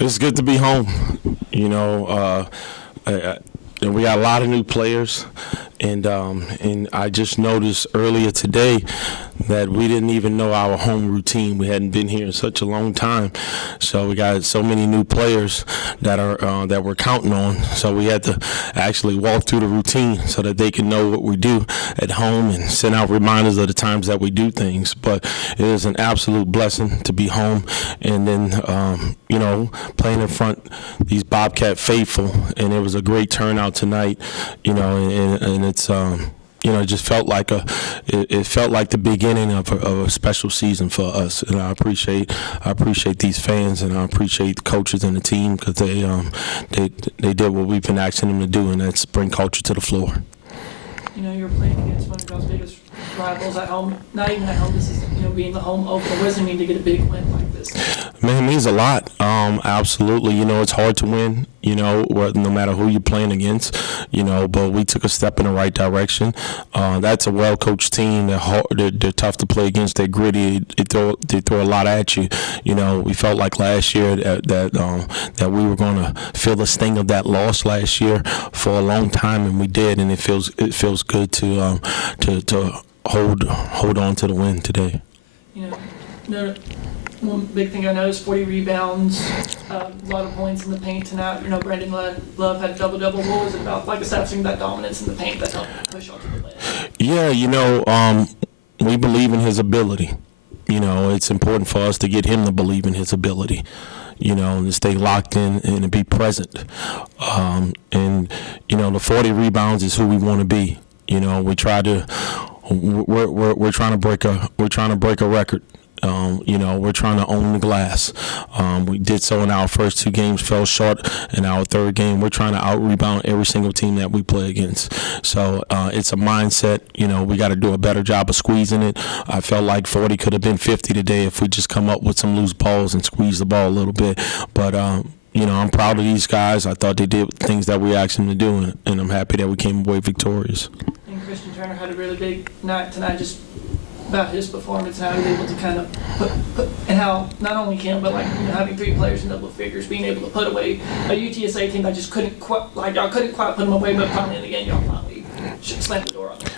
It's good to be home. You know, we got a lot of new players, and I just noticed earlier today that we didn't even know our home routine. We hadn't been here in such a long time, so we got so many new players that we're counting on. So we had to actually walk through the routine so that they can know what we do at home and send out reminders of the times that we do things. But it is an absolute blessing to be home, and then playing in front these Bobcat faithful, and it was a great turnout tonight. And it's it just felt like it felt like the beginning of a special season for us, and I appreciate these fans, and I appreciate the coaches and the team, because they did what we've been asking them to do, and that's bring culture to the floor. You're playing against one of y'all's biggest rivals at home. Not even at home. This is being the home opener. What does it mean to get a big win like this? Man, it means a lot. Absolutely. It's hard to win. No matter who you're playing against. But we took a step in the right direction. That's a well-coached team. They're tough to play against. They're gritty. They throw a lot at you. We felt like last year that we were going to feel the sting of that loss last year for a long time, and we did. And it feels good to hold on to the win today. One big thing I noticed: 40 rebounds, a lot of points in the paint tonight. Brandon Love had a double-double. What was it about, like establishing that dominance in the paint that helped push on to the lid? Yeah, we believe in his ability. It's important for us to get him to believe in his ability. To stay locked in and to be present. The 40 rebounds is who we want to be. We're trying to break a record. We're trying to own the glass. We did so in our first two games, fell short in our third game. We're trying to out-rebound every single team that we play against. So it's a mindset. We got to do a better job of squeezing it. I felt like 40 could have been 50 today if we just come up with some loose balls and squeeze the ball a little bit. But I'm proud of these guys. I thought they did things that we asked them to do, and I'm happy that we came away victorious. And Christian Turner had a really big night tonight, just about his performance, how he was able to kind of put and how not only him, but having three players in double figures, being able to put away a UTSA team that just couldn't quite put them away, but finally in the game, y'all finally slammed the door on them.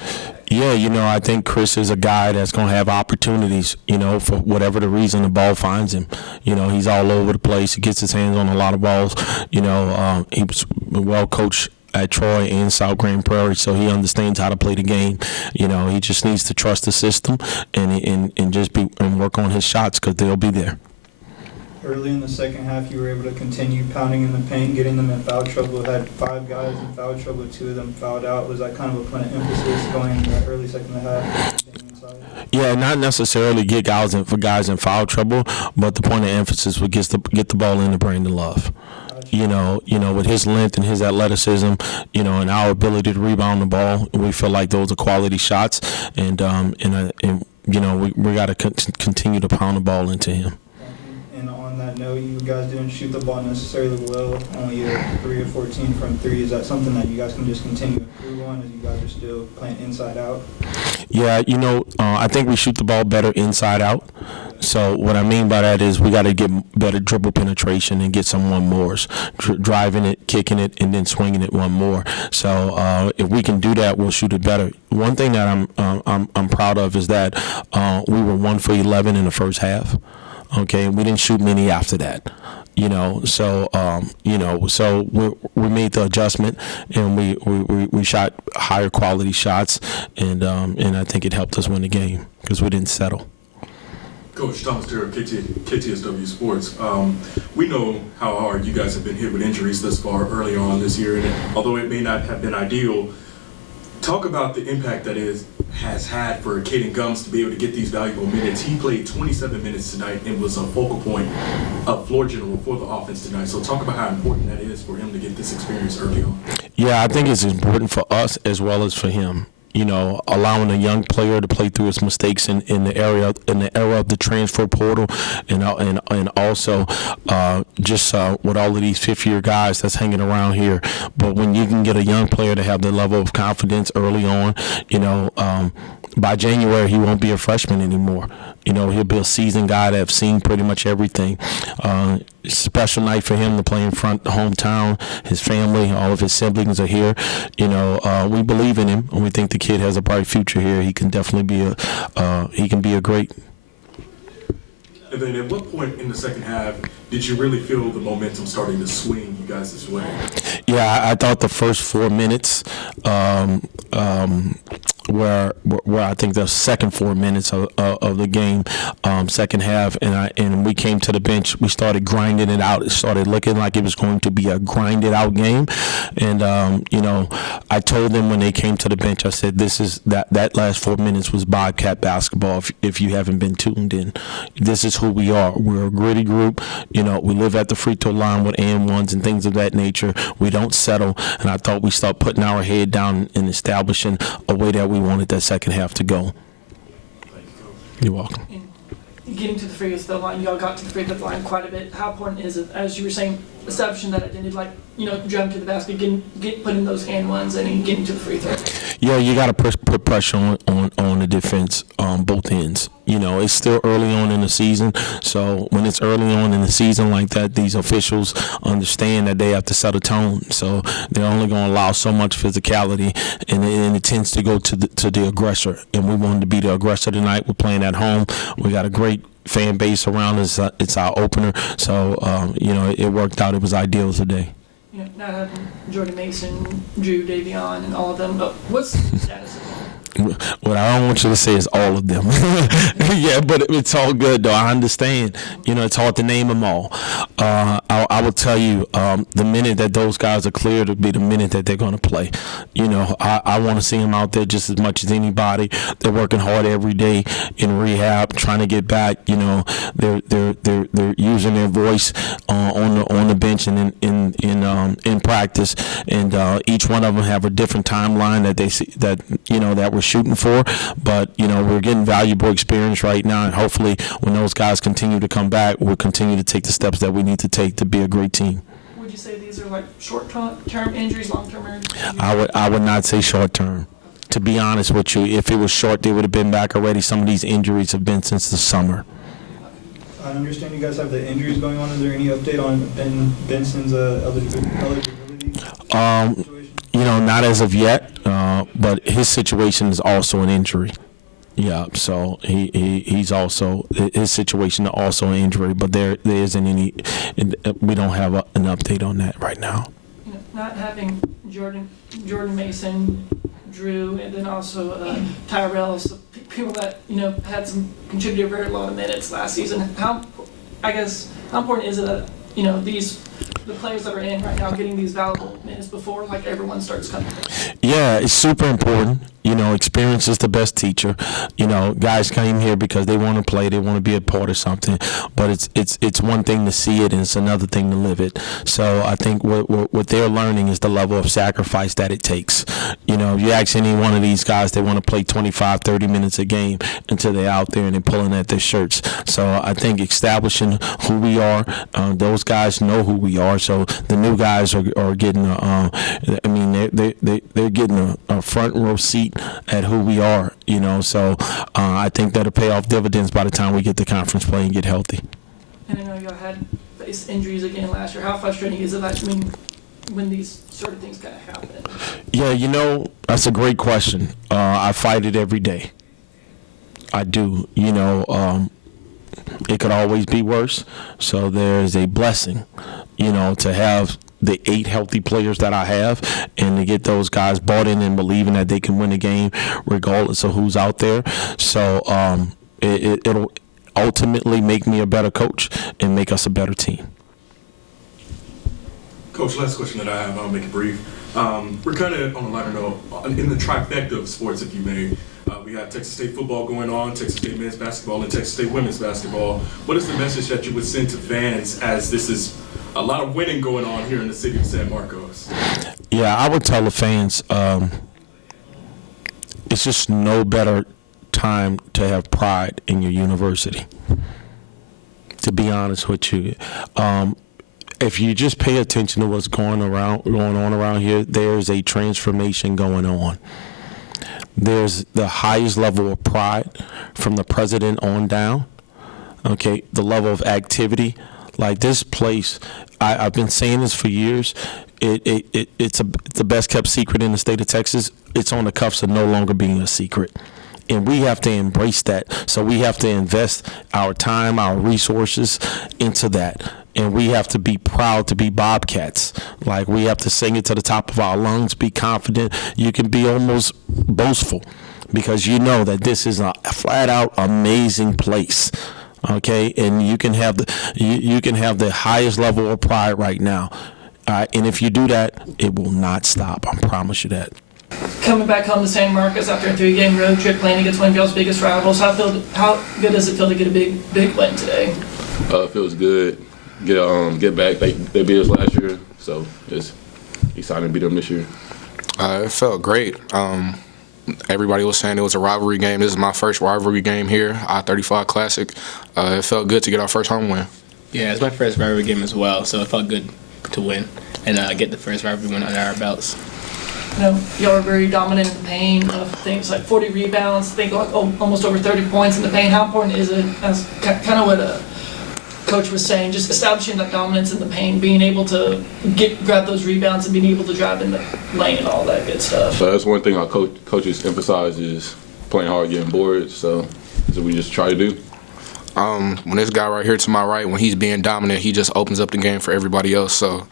Yeah, I think Chris is a guy that's going to have opportunities, for whatever the reason the ball finds him. He's all over the place. He gets his hands on a lot of balls. He was well coached at Troy and South Grand Prairie, so he understands how to play the game. He just needs to trust the system and just work on his shots, because they'll be there. Early in the second half, you were able to continue pounding in the paint, getting them in foul trouble. Had 5 guys in foul trouble, 2 of them fouled out. Was that kind of a point of emphasis going in the early second half? Yeah, not necessarily get guys in foul trouble, but the point of emphasis was get the ball into Brandon Love. With his length and his athleticism, and our ability to rebound the ball, we feel like those are quality shots, and we got to continue to pound the ball into him. And on that note, you guys didn't shoot the ball necessarily well, only 3 of 14 from 3. Is that something that you guys can just continue to improve on as you guys are still playing inside out? Yeah, I think we shoot the ball better inside out. So what I mean by that is we got to get better dribble penetration and get some one-mores, driving it, kicking it, and then swinging it one more. So if we can do that, we'll shoot it better. One thing that I'm proud of is that we were 1 for 11 in the first half. Okay, we didn't shoot many after that. So we made the adjustment, and we shot higher quality shots, and I think it helped us win the game because we didn't settle. Coach Thomas Terrell, KTSW Sports. We know how hard you guys have been hit with injuries thus far early on this year, and although it may not have been ideal, talk about the impact that it has had for Caden Gums to be able to get these valuable minutes. He played 27 minutes tonight and was a focal point of floor general for the offense tonight. So talk about how important that is for him to get this experience early on. Yeah, I think it's important for us as well as for him. Allowing a young player to play through his mistakes in the era of the transfer portal, and also with all of these fifth-year guys that's hanging around here. But when you can get a young player to have the level of confidence early on, by January he won't be a freshman anymore. You know, he'll be a seasoned guy that's seen pretty much everything. It's a special night for him to play in front of hometown. His family, all of his siblings are here. You know, we believe in him, and we think the kid has a bright future here. He can definitely be a great. And then at what point in the second half did you really feel the momentum starting to swing you guys' way? Yeah, I thought the first 4 minutes where I think the second 4 minutes of the game, second half, and we came to the bench. We started grinding it out. It started looking like it was going to be a grinded out game, and you know, I told them when they came to the bench, I said, "This is that last 4 minutes was Bobcat basketball. If you haven't been tuned in, this is who we are. We're a gritty group. You know, we live at the free throw line with and ones and things of that nature. We don't settle." And I thought we start putting our head down and establishing a way that we wanted that second half to go. You're welcome. And getting to the free throw line, y'all got to the free throw line quite a bit. How important is it, as you were saying, establishing that identity, like, you know, jump to the basket, putting those and ones and getting to the free throw? Yeah, you got to put pressure on the defense on both ends. You know, it's still early on in the season, so when it's early on in the season like that, these officials understand that they have to set a tone. So they're only going to allow so much physicality, and it tends to go to the aggressor. And we wanted to be the aggressor tonight. We're playing at home. We got a great fan base around us. It's our opener, so you know, it worked out. It was ideal today. You know, not having Jordan Mason, Drew, Davion, and all of them, but what's the status of them? What I don't want you to say is all of them. Yeah, but it's all good, though. I understand. You know, it's hard to name them all. I will tell you, the minute that those guys are cleared will be the minute that they're going to play. You know, I want to see them out there just as much as anybody. They're working hard every day in rehab, trying to get back. You know, they're using their voice on the bench and in practice, and each one of them have a different timeline that they see that we're shooting for. But you know, we're getting valuable experience right now, and hopefully when those guys continue to come back, we'll continue to take the steps that we need to take to be a great team. Would you say these are like short-term injuries, long-term injuries? I would not say short-term. To be honest with you, if it was short, they would have been back already. Some of these injuries have been since the summer. I understand you guys have the injuries going on. Is there any update on Benson's eligibility situation? You know, not as of yet, but his situation is also an injury. Yeah, so he's also, his situation is also an injury, but there isn't any, we don't have an update on that right now. You know, not having Jordan Mason, Drew, and then also Tyrell, so people that, you know, had some contributed very lot of minutes last season. How important is it that, you know, the players that are in right now getting these valuable minutes before like everyone starts coming? Yeah, it's super important. You know, experience is the best teacher. You know, guys came here because they want to play, they want to be a part of something. But it's one thing to see it, and it's another thing to live it. So I think what they're learning is the level of sacrifice that it takes. You know, if you ask any one of these guys, they want to play 25, 30 minutes a game until they're out there and they're pulling at their shirts. So I think establishing who we are, those guys know who we are. So the new guys are getting, they're getting a front row seat at who we are, you know. So I think that'll pay off dividends by the time we get to conference play and get healthy. And I know y'all had faced injuries again last year. How frustrating is it when these sort of things kind of happen? Yeah, you know, that's a great question. I fight it every day. I do. You know, it could always be worse. So there's a blessing, you know, to have the 8 healthy players that I have, and to get those guys bought in and believing that they can win a game regardless of who's out there. So it'll ultimately make me a better coach and make us a better team. Coach, last question that I have, I'll make it brief. We're kind of on a lighter note, in the trifecta of sports, if you may. We have Texas State football going on, Texas State men's basketball, and Texas State women's basketball. What is the message that you would send to fans, as this is a lot of winning going on here in the city of San Marcos? Yeah, I would tell the fans, it's just no better time to have pride in your university. To be honest with you, if you just pay attention to what's going on around here, there's a transformation going on. there's the highest level of pride from the president on down. Okay, the level of activity, like this place, I've been saying this for years. It's the best kept secret in the state of Texas. It's on the cuffs of no longer being a secret, and we have to embrace that. So we have to invest our time, our resources into that, and we have to be proud to be Bobcats. Like, we have to sing it to the top of our lungs, be confident. You can be almost boastful, because you know that this is a flat out amazing place. Okay, and you can have the highest level of pride right now, and if you do that, it will not stop. I promise you that. Coming back home to San Marcos after a 3-game road trip, playing against one of y'all's biggest rivals, how good does it feel to get a big win today? It feels good. Get back. They beat us last year, so it's exciting to beat them this year. It felt great. Everybody was saying it was a rivalry game. This is my first rivalry game here, I-35 Classic. It felt good to get our first home win. Yeah, it's my first rivalry game as well, so it felt good to win and get the first rivalry win under our belts. You know, y'all are very dominant in the paint. Things like 40 rebounds, I think like almost over 30 points in the paint. How important is it, as kind of what Coach was saying, just establishing that dominance in the paint, being able to grab those rebounds and being able to drive in the lane and all that good stuff? So that's one thing our coaches emphasize is playing hard, getting boards. So that's what we just try to do. When this guy right here to my right, when he's being dominant, he just opens up the game for everybody else. So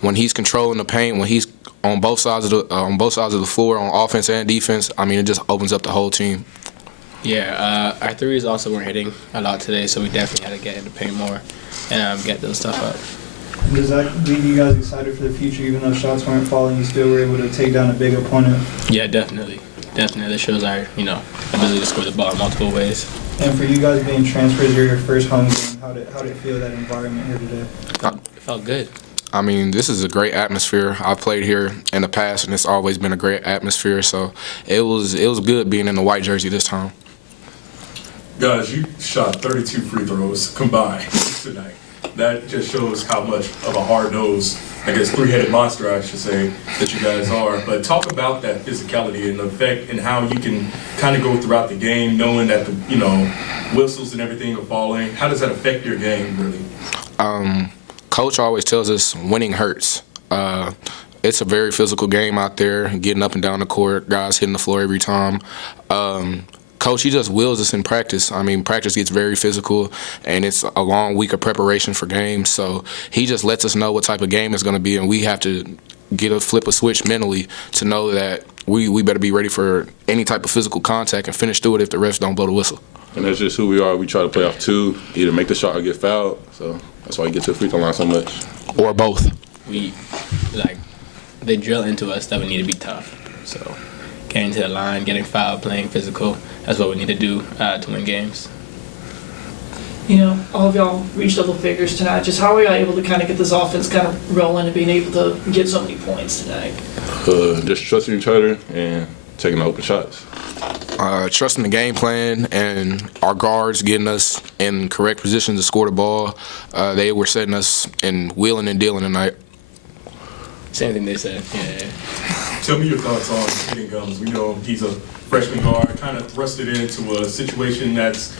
when he's controlling the paint, when he's on both sides of the floor, on offense and defense, I mean, it just opens up the whole team. Yeah, our threes also weren't hitting a lot today, so we definitely had to get in the paint more and get those stuff up. Does that leave you guys excited for the future, even though shots weren't falling, you still were able to take down a big opponent? Yeah, definitely. It shows our, ability to score the ball in multiple ways. And for you guys being transferred here, your first home game, how did it feel, that environment here today? It felt good. I mean, this is a great atmosphere. I've played here in the past, and it's always been a great atmosphere. So it was good being in the white jersey this time. Guys, you shot 32 free throws combined tonight. That just shows how much of a hard-nosed, I guess, three-headed monster, I should say, that you guys are. But talk about that physicality and the effect and how you can kind of go throughout the game knowing that the, whistles and everything are falling. How does that affect your game, really? Coach always tells us winning hurts. It's a very physical game out there, getting up and down the court, guys hitting the floor every time. Coach, he just wills us in practice. I mean, practice gets very physical, and it's a long week of preparation for games. So he just lets us know what type of game it's going to be, and we have to flip a switch mentally to know that we better be ready for any type of physical contact and finish through it if the refs don't blow the whistle. And that's just who we are. We try to play off two, either make the shot or get fouled. So that's why you get to the free throw line so much. Or both. They drill into us that we need to be tough. So getting to the line, getting fouled, playing physical, that's what we need to do to win games. All of y'all reached double figures tonight. Just how are y'all able to kind of get this offense kind of rolling and being able to get so many points tonight? Just trusting each other and taking the open shots. Trusting the game plan and our guards getting us in correct position to score the ball. They were setting us in wheeling and dealing tonight. Same thing they said. Yeah. Tell me your thoughts on Hitting Gums. We know he's a freshman guard, kind of thrusted into a situation that's,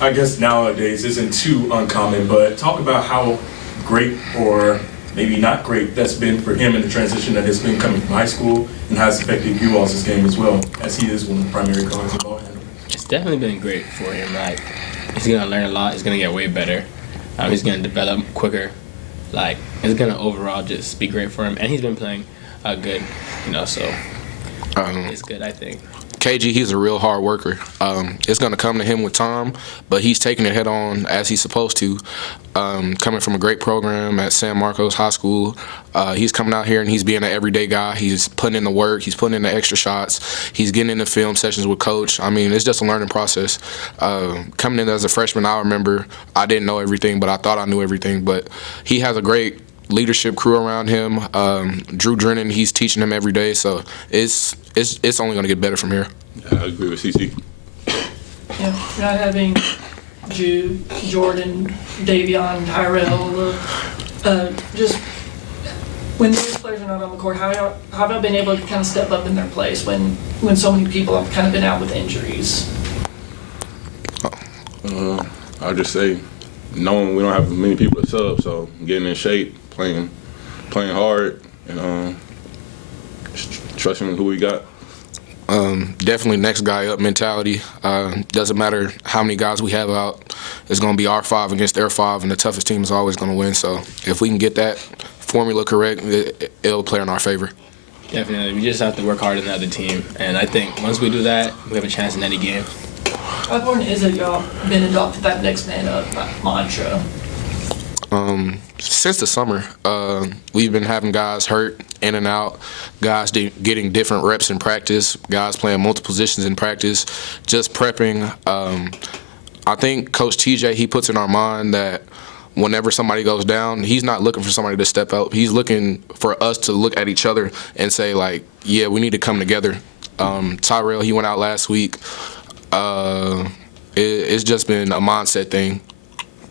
I guess nowadays isn't too uncommon, but talk about how great or maybe not great that's been for him in the transition that has been coming from high school and how it's affected you all's game as well, as he is one of the primary guards of ball handlers. It's definitely been great for him. He's going to learn a lot. He's going to get way better. He's going to develop quicker. It's going to overall just be great for him. And he's been playing good, so it's good, I think. KG, he's a real hard worker. It's going to come to him with time, but he's taking it head on as he's supposed to. Coming from a great program at San Marcos High School, he's coming out here and he's being an everyday guy. He's putting in the work. He's putting in the extra shots. He's getting into film sessions with Coach. I mean, it's just a learning process. Coming in as a freshman, I remember I didn't know everything, but I thought I knew everything. But he has a great leadership crew around him. Drew Drennan, he's teaching him every day, so it's only going to get better from here. I agree with CC. Not having Jude, Jordan, Davion, Tyrell, just when those players are not on the court, how have y'all been able to kind of step up in their place when so many people have kind of been out with injuries? I'll just say, knowing we don't have many people to sub, so getting in shape, playing hard, and just trusting who we got. Definitely next guy up mentality. Doesn't matter how many guys we have out. It's going to be our 5 against their 5, and the toughest team is always going to win. So if we can get that formula correct, it'll play in our favor. Definitely. We just have to work harder than the other team. And I think once we do that, we have a chance in any game. How important is it y'all been adopted that next man up mantra? Since the summer, we've been having guys hurt in and out, guys getting different reps in practice, guys playing multiple positions in practice, just prepping. I think Coach TJ, he puts in our mind that whenever somebody goes down, he's not looking for somebody to step up. He's looking for us to look at each other and say, like, yeah, we need to come together. Tyrell, he went out last week. It's just been a mindset thing.